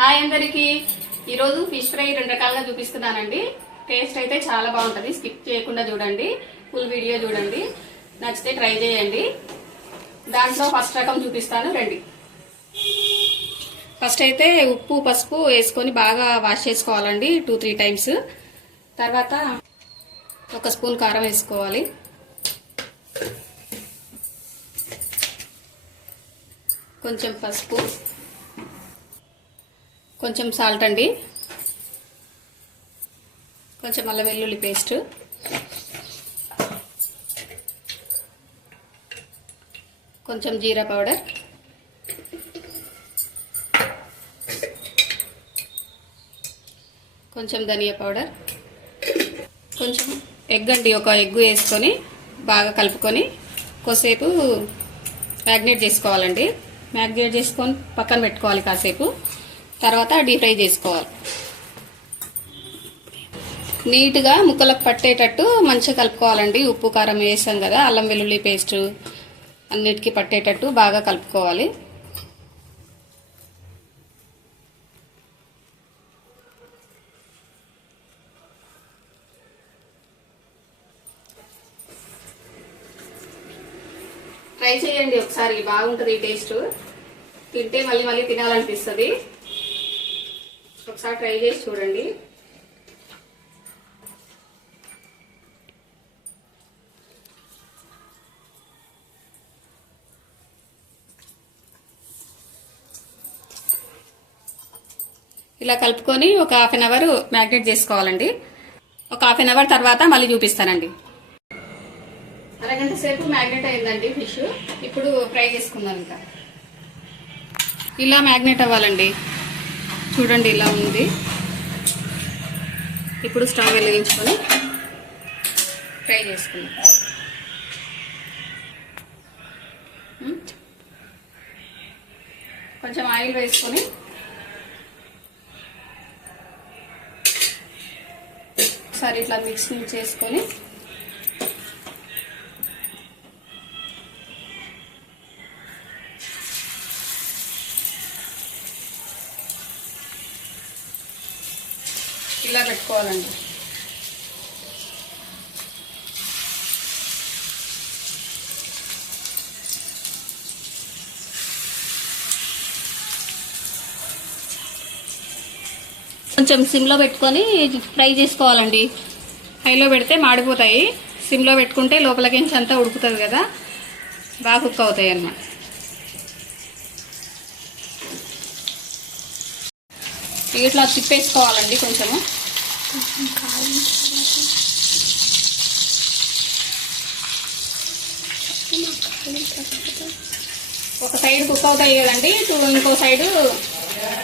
Hi అందరికి ఈరోజు fish fry రెండు రకాలుగా చూపిస్తున్నానండి. టేస్ట్ అయితే చాలా బాగుంటుంది. స్కిప్ చేయకుండా చూడండి, ఫుల్ వీడియో చూడండి, నచ్చితే ట్రై చేయండి. దాంట్లో ఫస్ట్ రకం చూపిస్తాను రండి. ఫస్ట్ అయితే ఉప్పు పసుపు వేసుకొని బాగా వాష్ చేసుకోవాలండి 2-3 టైమ్స్. తర్వాత 1 స్పూన్ కారం వేసుకోవాలి, కొంచెం పసుపు, కొంచెం సాల్ట్ అండి, కొంచెం అల్లం వెల్లుల్లి పేస్ట్, కొంచెం జీరా పౌడర్, కొంచెం ధనియా పౌడర్, కొంచెం ఎగ్ అండి. ఒక ఎగ్ వేసుకొని బాగా కలుపుకొని కొద్దిసేపు మ్యాగ్నేట్ చేసుకోవాలండి. మ్యాగ్నేట్ చేసుకొని పక్కన పెట్టుకోవాలి కాసేపు. తర్వాత డీప్ ఫ్రై చేసుకోవాలి. నీట్గా ముక్కలకు పట్టేటట్టు మంచిగా కలుపుకోవాలండి. ఉప్పు కారం వేసాం కదా, అల్లం వెల్లుల్లి పేస్ట్ అన్నిటికీ పట్టేటట్టు బాగా కలుపుకోవాలి. ట్రై చేయండి ఒకసారి, బాగుంటుంది టేస్ట్. తింటే మళ్ళీ మళ్ళీ తినాలనిపిస్తుంది. ఒకసారి ట్రై చేసి చూడండి. ఇలా కలుపుకొని ఒక హాఫ్ అన్ అవర్ మ్యాగ్నేట్ చేసుకోవాలండి. ఒక హాఫ్ అన్ అవర్ తర్వాత మళ్ళీ చూపిస్తానండి. అరగంట సేపు మ్యాగ్నేట్ అయిందండి ఫిష్. ఇప్పుడు ఫ్రై చేసుకుందాం. ఇంకా ఇలా మ్యాగ్నేట్ అవ్వాలండి. చూడండి ఇలా ఉంది. ఇప్పుడు స్టవ్ వెలిగించుకొని ఫ్రై చేసుకుందాం. కొంచెం ఆయిల్ వేసుకొని ఒకసారి ఇట్లా మిక్సింగ్ చేసుకొని ఇలా పెట్టుకోవాలండి. కొంచెం సిమ్లో పెట్టుకొని ఫ్రై చేసుకోవాలండి. హైలో పెడితే మాడిపోతాయి. సిమ్లో పెట్టుకుంటే లోపలికించి అంతా ఉడుకుతుంది కదా, బాగా కుక్ అవుతాయి అన్నమాట. ఇట్లా తిప్పేసుకోవాలండి. కొంచెము ఒక సైడ్ కుక్ అవుతాయి కదండి, ఇంకో సైడు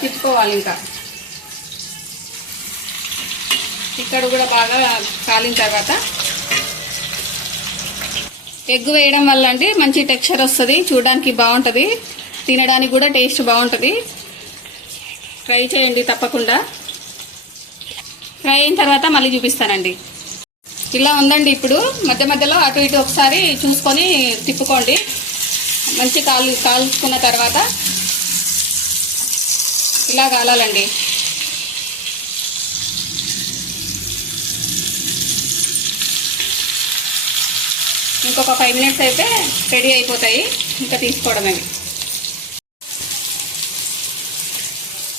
తిప్పుకోవాలి. ఇంకా ఇక్కడ కూడా బాగా కాలిన తర్వాత ఎగ్ వేయడం వల్ల అండి మంచి టెక్స్చర్ వస్తుంది, చూడడానికి బాగుంటుంది, తినడానికి కూడా టేస్ట్ బాగుంటుంది. ఫ్రై చేయండి తప్పకుండా. ఫ్రై అయిన తర్వాత మళ్ళీ చూపిస్తానండి. ఇలా ఉందండి. ఇప్పుడు మధ్య మధ్యలో అటు ఇటు ఒకసారి చూసుకొని తిప్పుకోండి. మంచి కాల్చుకున్న తర్వాత ఇలా కాలాలండి. ఇంకొక 5 మినిట్స్ అయితే రెడీ అయిపోతాయి. ఇంకా తీసుకోవడమే.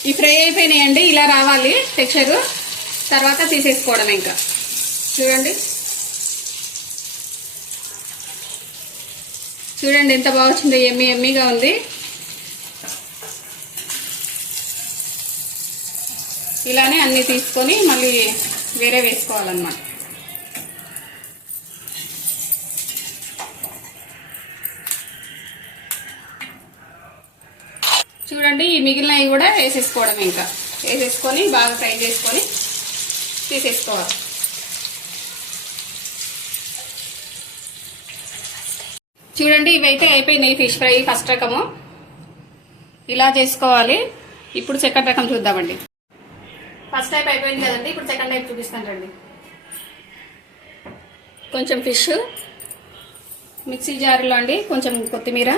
ఈ ఫ్రై అయిపోయినాయండి. ఇలా రావాలి టెక్స్చరు. తర్వాత తీసేసుకోవడం. ఇంకా చూడండి ఎంత బాగా వచ్చిందో. ఎమ్మీగా ఉంది. ఇలానే అన్నీ తీసుకొని మళ్ళీ వేరే వేసుకోవాలన్నమాట. చూడండి ఈ మిగిలినవి కూడా వేసేసుకోవడం. ఇంకా వేసేసుకొని బాగా ఫ్రై చేసుకొని తీసేసుకోవాలి. చూడండి ఇవైతే అయిపోయినాయి. ఫిష్ ఫ్రై ఫస్ట్ రకము ఇలా చేసుకోవాలి. ఇప్పుడు సెకండ్ రకం చూద్దామండి. ఫస్ట్ టైప్ అయిపోయింది కదండి, ఇప్పుడు సెకండ్ టైప్ చూపిస్తాను రండి. కొంచెం ఫిష్ మిక్సీ జార్లో అండి, కొంచెం కొత్తిమీర,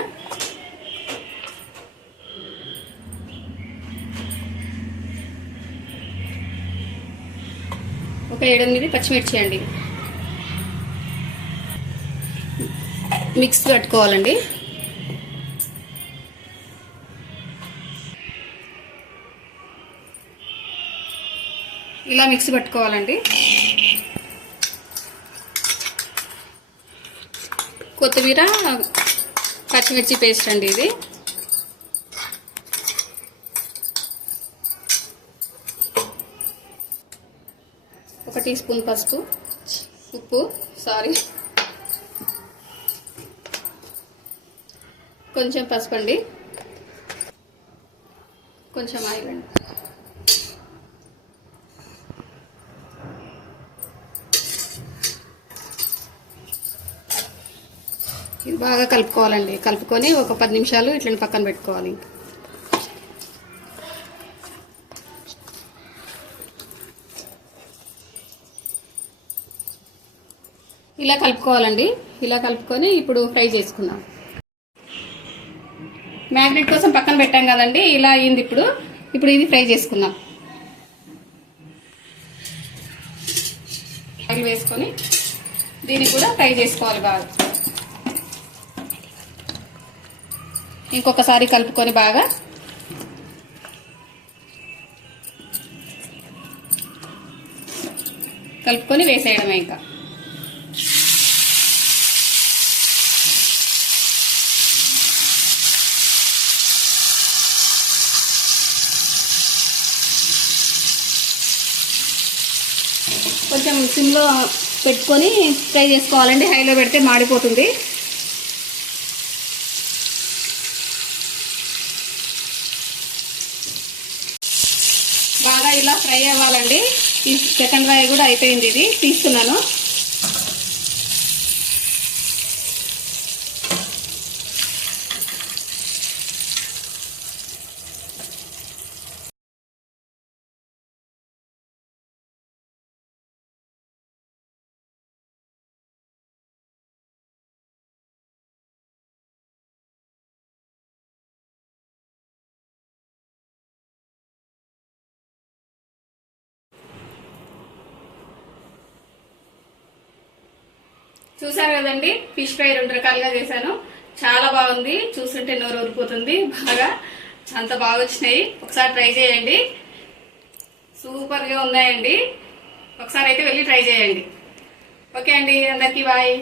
ఒక 7-8 పచ్చిమిర్చి అండి. మిక్స్ కట్టుకోవాలండి. ఇలా మిక్స్ పట్టుకోవాలండి. కొత్తిమీర, పచ్చిమిర్చి పేస్ట్ అండి ఇది. ఒక టీ స్పూన్ ఉప్పు, కొంచెం పసుపు అండి, కొంచెం ఆయిల్ అండి. ఇది బాగా కలుపుకోవాలండి. కలుపుకొని ఒక 10 నిమిషాలు ఇట్లా పక్కన పెట్టుకోవాలి. ఇలా కలుపుకోవాలండి. ఇలా కలుపుకొని ఇప్పుడు ఫ్రై చేసుకుందాం. మ్యాగ్నెట్ కోసం పక్కన పెట్టాం కదండి, ఇలా అయింది. ఇప్పుడు ఇది ఫ్రై చేసుకుందాం. ఆయిల్ వేసుకొని దీన్ని కూడా ఫ్రై చేసుకోవాలి బాగా. ఇంకొకసారి కలుపుకొని బాగా కలుపుకొని వేసేయడమే. ఇంకా కొంచెం సిమ్లో పెట్టుకొని ఫ్రై చేసుకోవాలండి. హైలో పెడితే మాడిపోతుంది. బాగా ఇలా ఫ్రై అవ్వాలండి. ఈ సెకండ్ ఫ్రై కూడా అయిపోయింది. ఇది తీస్తున్నాను. చూసారు కదండి, ఫిష్ ఫ్రై 2 రకాలుగా చేశాను. చాలా బాగుంది. చూస్తుంటే నోరు ఊరిపోతుంది. బాగా అంత బాగా వచ్చినాయి. ఒకసారి ట్రై చేయండి. సూపర్ గా ఉన్నాయండి. ఒకసారి అయితే వెళ్ళి ట్రై చేయండి. ఓకే అండి, అందరికీ బాయ్.